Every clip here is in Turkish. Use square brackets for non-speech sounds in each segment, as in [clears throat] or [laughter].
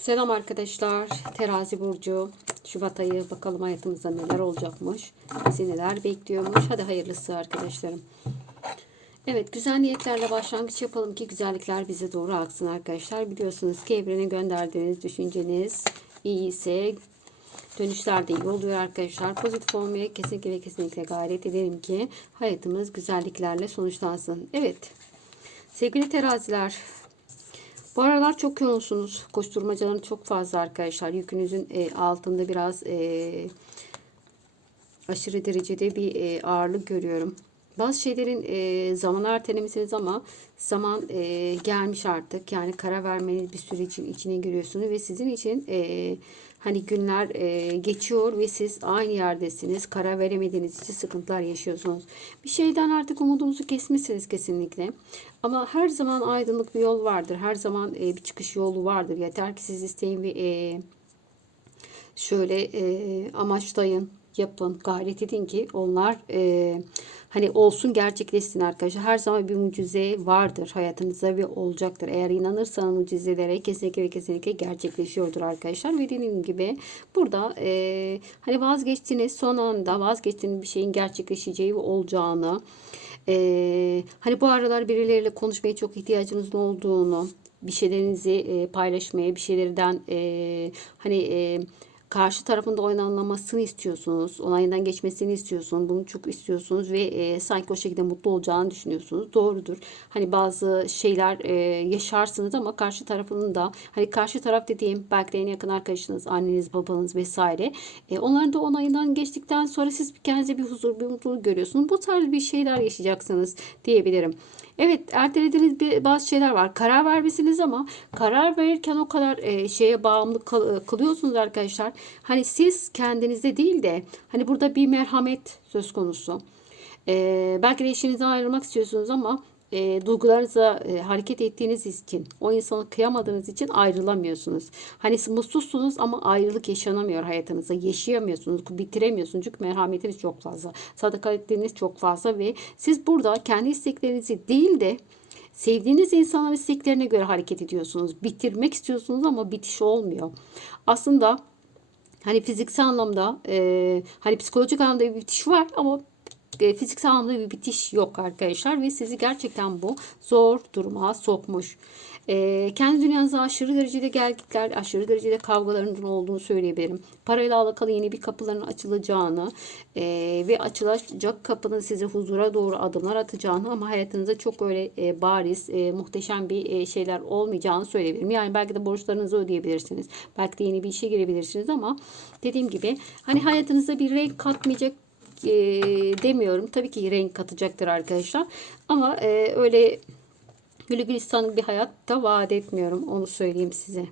Selam arkadaşlar. Terazi burcu. Şubat ayı bakalım hayatımızda neler olacakmış. Bizi neler bekliyormuş. Hadi hayırlısı arkadaşlarım. Evet güzel niyetlerle başlangıç yapalım ki güzellikler bize doğru aksın arkadaşlar. Biliyorsunuz ki evrene gönderdiğiniz düşünceniz iyi ise dönüşler de iyi oluyor arkadaşlar. Pozitif olmaya kesinlikle ve kesinlikle gayret edelim ki hayatımız güzelliklerle sonuçlansın. Evet sevgili teraziler bu aralar çok yoğunsunuz. Koşturmacaların çok fazla arkadaşlar. Yükünüzün e, altında biraz e, aşırı derecede bir e, ağırlık görüyorum. Bazı şeylerin e, zaman ertelemişsiniz ama zaman e, gelmiş artık. Yani karar vermeniz bir sürecin içine giriyorsunuz ve sizin için e, hani günler e, geçiyor ve siz aynı yerdesiniz. Karar veremediğiniz için sıkıntılar yaşıyorsunuz. Bir şeyden artık umudunuzu kesmişsiniz kesinlikle. Ama her zaman aydınlık bir yol vardır. Her zaman e, bir çıkış yolu vardır. Yeter ki siz isteyin ve e, şöyle e, amaçlayın, yapın, gayret edin ki onlar e, hani olsun gerçekleşsin arkadaşlar. Her zaman bir mucize vardır hayatınızda ve olacaktır. Eğer inanırsanız mucizelere kesinlikle ve kesinlikle gerçekleşiyordur arkadaşlar. Ve dediğim gibi burada e, hani vazgeçtiğiniz son anda vazgeçtiğiniz bir şeyin gerçekleşeceği ve olacağını e, hani bu aralar birileriyle konuşmaya çok ihtiyacınız olduğunu bir şeylerinizi e, paylaşmaya bir şeylerden e, hani e, karşı tarafında oynanlamasını istiyorsunuz. Onayından geçmesini istiyorsunuz. Bunu çok istiyorsunuz ve e, sanki o şekilde mutlu olacağını düşünüyorsunuz. Doğrudur. Hani bazı şeyler e, yaşarsınız ama karşı tarafının da hani karşı taraf dediğim belki de en yakın arkadaşınız, anneniz, babanız vesaire. E, onların da onayından geçtikten sonra siz kendinize bir huzur, bir mutluluk görüyorsunuz. Bu tarz bir şeyler yaşayacaksınız diyebilirim. Evet ertelediğiniz bazı şeyler var. Karar vermesiniz ama karar verirken o kadar e, şeye bağımlı kal, kılıyorsunuz arkadaşlar. Hani siz kendinizde değil de hani burada bir merhamet söz konusu. E, belki de eşinizden ayrılmak istiyorsunuz ama e, duygularınıza e, hareket ettiğiniz için, o insanı kıyamadığınız için ayrılamıyorsunuz. Hani mutsuzsunuz ama ayrılık yaşanamıyor hayatınızda. Yaşayamıyorsunuz, bitiremiyorsunuz. Çünkü merhametiniz çok fazla. Sadakatiniz çok fazla ve siz burada kendi isteklerinizi değil de sevdiğiniz insanların isteklerine göre hareket ediyorsunuz. Bitirmek istiyorsunuz ama bitiş olmuyor. Aslında hani fiziksel anlamda e, hani psikolojik anlamda bir bitiş var ama fiziksel anlamda bir bitiş yok arkadaşlar ve sizi gerçekten bu zor duruma sokmuş. E, kendi dünyanıza aşırı derecede gelgitler, aşırı derecede kavgaların olduğunu söyleyebilirim. Parayla alakalı yeni bir kapıların açılacağını e, ve açılacak kapının size huzura doğru adımlar atacağını ama hayatınızda çok öyle e, bariz, e, muhteşem bir e, şeyler olmayacağını söyleyebilirim. Yani belki de borçlarınızı ödeyebilirsiniz. Belki de yeni bir işe girebilirsiniz ama dediğim gibi hani hayatınıza bir renk katmayacak e, demiyorum. Tabii ki renk katacaktır arkadaşlar. Ama e, öyle gülü gülistanlık bir hayat da vaat etmiyorum. Onu söyleyeyim size.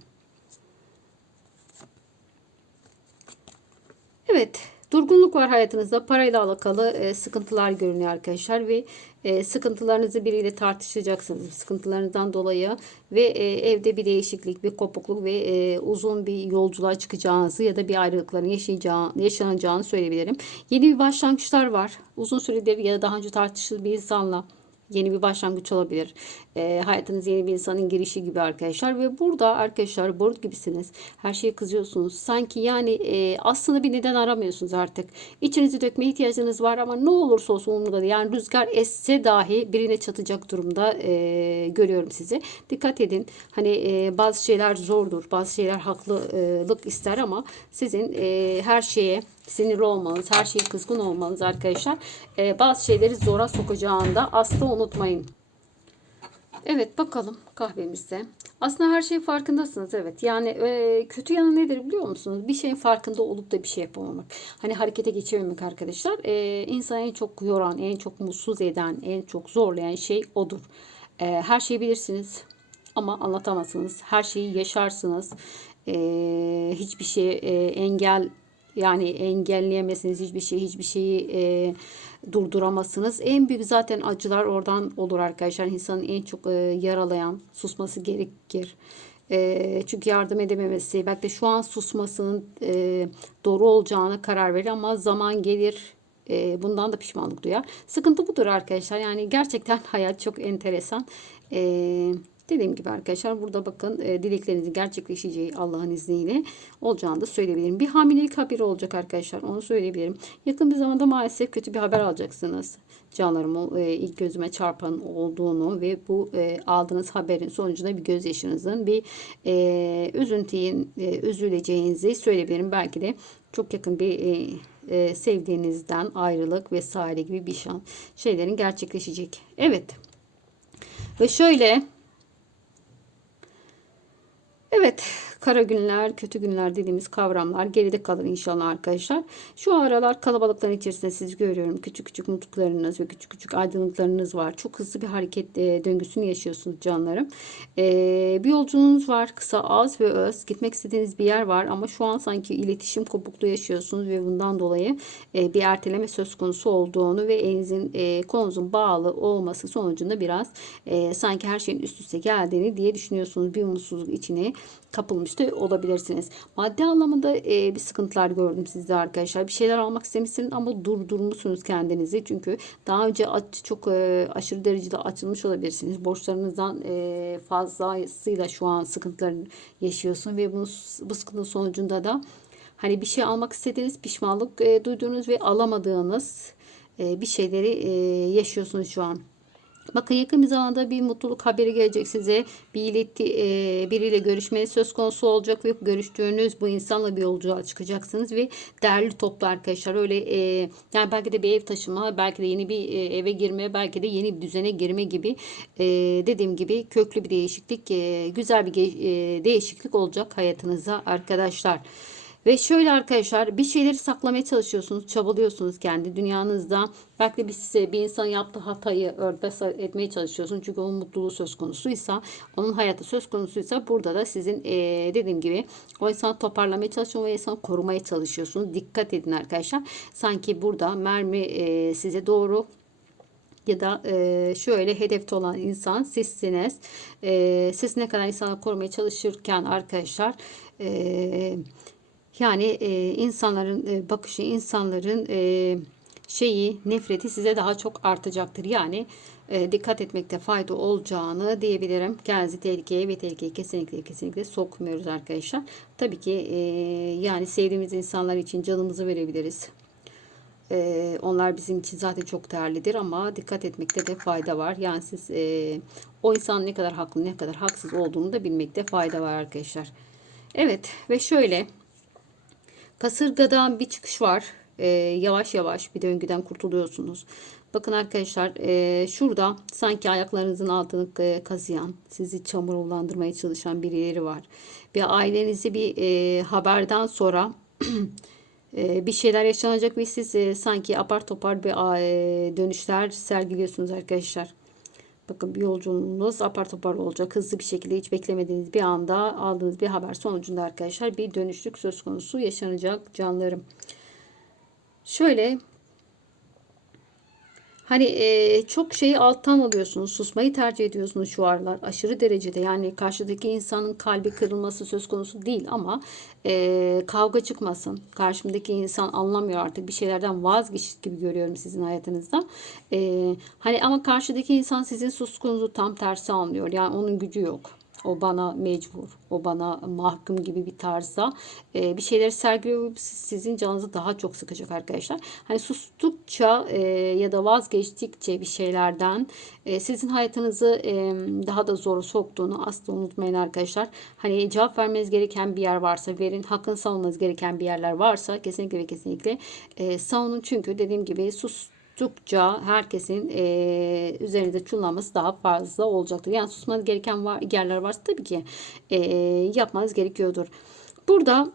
Evet. Durgunluk var hayatınızda. Parayla alakalı e, sıkıntılar görünüyor arkadaşlar ve e, sıkıntılarınızı biriyle tartışacaksınız. Sıkıntılarınızdan dolayı ve e, evde bir değişiklik, bir kopukluk ve e, uzun bir yolculuğa çıkacağınızı ya da bir ayrılıkların yaşayacağı, yaşanacağını söyleyebilirim. Yeni bir başlangıçlar var. Uzun süredir ya da daha önce tartışılı bir insanla Yeni bir başlangıç olabilir. E, hayatınız yeni bir insanın girişi gibi arkadaşlar. Ve burada arkadaşlar board gibisiniz. Her şeye kızıyorsunuz. Sanki yani e, aslında bir neden aramıyorsunuz artık. İçinizi dökmeye ihtiyacınız var ama ne olursa olsun umurumda değil. Yani rüzgar esse dahi birine çatacak durumda e, görüyorum sizi. Dikkat edin. Hani e, bazı şeyler zordur. Bazı şeyler haklılık ister ama sizin e, her şeye sinirli olmanız, her şeye kızgın olmanız arkadaşlar. Ee, bazı şeyleri zora sokacağında asla unutmayın. Evet bakalım kahvemizde. Aslında her şeyin farkındasınız evet. Yani e, kötü yanı nedir biliyor musunuz? Bir şeyin farkında olup da bir şey yapamamak. Hani harekete geçememek arkadaşlar. E, insanı en çok yoran, en çok mutsuz eden, en çok zorlayan şey odur. E, her şeyi bilirsiniz ama anlatamazsınız. Her şeyi yaşarsınız. E, hiçbir şeye e, engel yani engelleyemezsiniz hiçbir şey, hiçbir şeyi e, durduramazsınız. En büyük zaten acılar oradan olur arkadaşlar. İnsanın en çok e, yaralayan, susması gerekir. E, çünkü yardım edememesi, belki de şu an susmasının e, doğru olacağına karar verir ama zaman gelir e, bundan da pişmanlık duyar. Sıkıntı budur arkadaşlar. Yani gerçekten [laughs] hayat çok enteresan. E, Dediğim gibi arkadaşlar burada bakın e, dileklerinizin gerçekleşeceği Allah'ın izniyle olacağını da söyleyebilirim. Bir hamilelik haberi olacak arkadaşlar. Onu söyleyebilirim. Yakın bir zamanda maalesef kötü bir haber alacaksınız. Canlarım e, ilk gözüme çarpan olduğunu ve bu e, aldığınız haberin sonucunda bir gözyaşınızın bir e, üzüntüyün e, üzüleceğinizi söyleyebilirim. Belki de çok yakın bir e, e, sevdiğinizden ayrılık vesaire gibi bir şan şeylerin gerçekleşecek. Evet. Ve şöyle Evet, kara günler, kötü günler dediğimiz kavramlar geride kalır inşallah arkadaşlar. Şu aralar kalabalıkların içerisinde sizi görüyorum. Küçük küçük mutluluklarınız ve küçük küçük aydınlıklarınız var. Çok hızlı bir hareket e, döngüsünü yaşıyorsunuz canlarım. E, bir yolculuğunuz var. Kısa, az ve öz. Gitmek istediğiniz bir yer var ama şu an sanki iletişim kopukluğu yaşıyorsunuz ve bundan dolayı e, bir erteleme söz konusu olduğunu ve elinizin e, kolunuzun bağlı olması sonucunda biraz e, sanki her şeyin üst üste geldiğini diye düşünüyorsunuz. Bir umutsuzluk içine kapılmış da olabilirsiniz. Maddi anlamında e, bir sıkıntılar gördüm sizde arkadaşlar. Bir şeyler almak istemişsiniz ama durdurmuşsunuz kendinizi. Çünkü daha önce aç, çok e, aşırı derecede açılmış olabilirsiniz. Borçlarınızdan e, fazlasıyla şu an sıkıntılar yaşıyorsun ve bunu, bu sıkıntı sonucunda da hani bir şey almak istediğiniz pişmanlık e, duyduğunuz ve alamadığınız e, bir şeyleri e, yaşıyorsunuz şu an. Bakın yakın bir zamanda bir mutluluk haberi gelecek size. Bir iletti, e, biriyle görüşmeniz söz konusu olacak ve görüştüğünüz bu insanla bir yolculuğa çıkacaksınız ve değerli toplu arkadaşlar öyle e, yani belki de bir ev taşıma, belki de yeni bir e, eve girme, belki de yeni bir düzene girme gibi e, dediğim gibi köklü bir değişiklik, e, güzel bir e, değişiklik olacak hayatınıza arkadaşlar. Ve şöyle arkadaşlar bir şeyleri saklamaya çalışıyorsunuz, çabalıyorsunuz kendi dünyanızda. Belki bir, size, bir insan yaptığı hatayı örtbas etmeye çalışıyorsunuz. Çünkü onun mutluluğu söz konusuysa, onun hayatı söz konusuysa burada da sizin ee, dediğim gibi o insanı toparlamaya çalışıyorsunuz ve insanı korumaya çalışıyorsunuz. Dikkat edin arkadaşlar. Sanki burada mermi ee, size doğru ya da e, şöyle hedefte olan insan sizsiniz. E, siz ne kadar insanı korumaya çalışırken arkadaşlar e, yani e, insanların e, bakışı, insanların e, şeyi, nefreti size daha çok artacaktır. Yani e, dikkat etmekte fayda olacağını diyebilirim. Kendinizi tehlikeye ve tehlikeye kesinlikle kesinlikle sokmuyoruz arkadaşlar. Tabii ki e, yani sevdiğimiz insanlar için canımızı verebiliriz. E, onlar bizim için zaten çok değerlidir ama dikkat etmekte de fayda var. Yani siz e, o insan ne kadar haklı ne kadar haksız olduğunu da bilmekte fayda var arkadaşlar. Evet ve şöyle Kasırgadan bir çıkış var. E, yavaş yavaş bir döngüden kurtuluyorsunuz. Bakın arkadaşlar e, şurada sanki ayaklarınızın altını e, kazıyan, sizi çamurlandırmaya çalışan birileri var. Ve ailenizi bir e, haberden sonra [clears throat] e, bir şeyler yaşanacak ve siz e, sanki apar topar bir e, dönüşler sergiliyorsunuz arkadaşlar. Bakın bir yolculuğunuz apar topar olacak. Hızlı bir şekilde hiç beklemediğiniz bir anda aldığınız bir haber sonucunda arkadaşlar bir dönüşlük söz konusu yaşanacak canlarım. Şöyle Hani e, çok şeyi alttan alıyorsunuz. Susmayı tercih ediyorsunuz şu aralar. Aşırı derecede yani karşıdaki insanın kalbi kırılması söz konusu değil ama e, kavga çıkmasın. Karşımdaki insan anlamıyor artık bir şeylerden vazgeç gibi görüyorum sizin hayatınızda. E, hani ama karşıdaki insan sizin sustuğunuzu tam tersi anlıyor. Yani onun gücü yok. O bana mecbur, o bana mahkum gibi bir tarzda e, bir şeyler sergiliyor. Sizin canınızı daha çok sıkacak arkadaşlar. Hani sustukça e, ya da vazgeçtikçe bir şeylerden e, sizin hayatınızı e, daha da zor soktuğunu asla unutmayın arkadaşlar. Hani cevap vermeniz gereken bir yer varsa verin. Hakkını savunmanız gereken bir yerler varsa kesinlikle ve kesinlikle e, savunun. Çünkü dediğim gibi sus sustukça herkesin e, üzerinde çullanması daha fazla olacaktır. Yani susmanız gereken var, yerler varsa tabii ki e, yapmanız gerekiyordur. Burada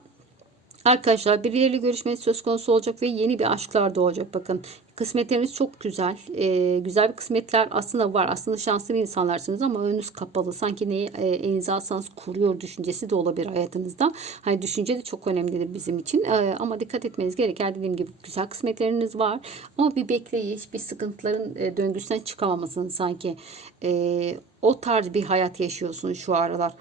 Arkadaşlar birileriyle görüşmeniz söz konusu olacak ve yeni bir aşklar doğacak. Bakın kısmetleriniz çok güzel. Ee, güzel bir kısmetler aslında var. Aslında şanslı bir insanlarsınız ama önünüz kapalı. Sanki neyi e, elinize alsanız kuruyor düşüncesi de olabilir hayatınızda. Hani düşünce de çok önemlidir bizim için. Ee, ama dikkat etmeniz gereken dediğim gibi güzel kısmetleriniz var. Ama bir bekleyiş, bir sıkıntıların e, döngüsünden çıkamamasını sanki e, o tarz bir hayat yaşıyorsunuz şu aralar.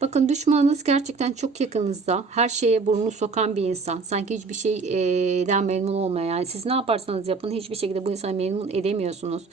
Bakın düşmanınız gerçekten çok yakınızda. Her şeye burnunu sokan bir insan. Sanki hiçbir şeyden memnun olmayan. Yani siz ne yaparsanız yapın hiçbir şekilde bu insanı memnun edemiyorsunuz.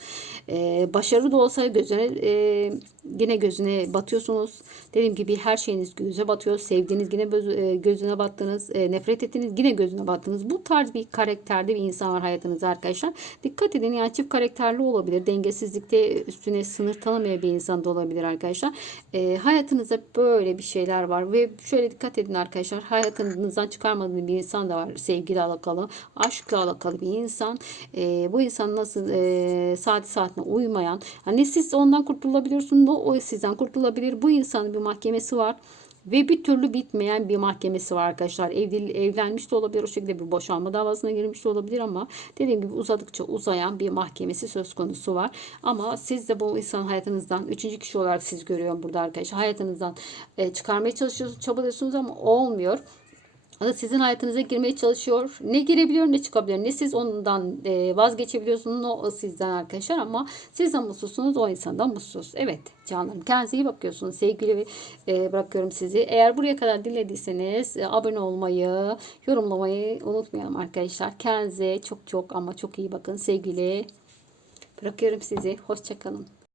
Ee, başarılı da olsa gözüne e, yine gözüne batıyorsunuz. Dediğim gibi her şeyiniz göze batıyor. Sevdiğiniz yine e, gözüne battınız. E, nefret ettiğiniz yine gözüne battınız. Bu tarz bir karakterde bir insan var hayatınızda arkadaşlar. Dikkat edin yani çift karakterli olabilir. Dengesizlikte üstüne sınır tanımayan bir insan da olabilir arkadaşlar. E, hayatınızda böyle bir şeyler var ve şöyle dikkat edin arkadaşlar. Hayatınızdan çıkarmadığınız bir insan da var. Sevgiyle alakalı, aşkla alakalı bir insan. E, bu insan nasıl e, saat saatine uymayan. Hani siz ondan kurtulabiliyorsunuz, o sizden kurtulabilir. Bu insanın bir mahkemesi var. Ve bir türlü bitmeyen bir mahkemesi var arkadaşlar. Evli, evlenmiş de olabilir. O şekilde bir boşanma davasına girmiş de olabilir ama dediğim gibi uzadıkça uzayan bir mahkemesi söz konusu var. Ama siz de bu insan hayatınızdan üçüncü kişi olarak siz görüyorum burada arkadaşlar. Hayatınızdan e, çıkarmaya çalışıyorsunuz, çabalıyorsunuz ama olmuyor. O da sizin hayatınıza girmeye çalışıyor. Ne girebiliyor ne çıkabiliyor. Ne siz ondan e, vazgeçebiliyorsunuz o sizden arkadaşlar ama siz de mutsuzsunuz o insandan mutsuz. Evet canlarım kendinize iyi bakıyorsunuz. Sevgili e, bırakıyorum sizi. Eğer buraya kadar dinlediyseniz e, abone olmayı, yorumlamayı unutmayalım arkadaşlar. Kendinize çok çok ama çok iyi bakın sevgili. Bırakıyorum sizi. Hoşçakalın.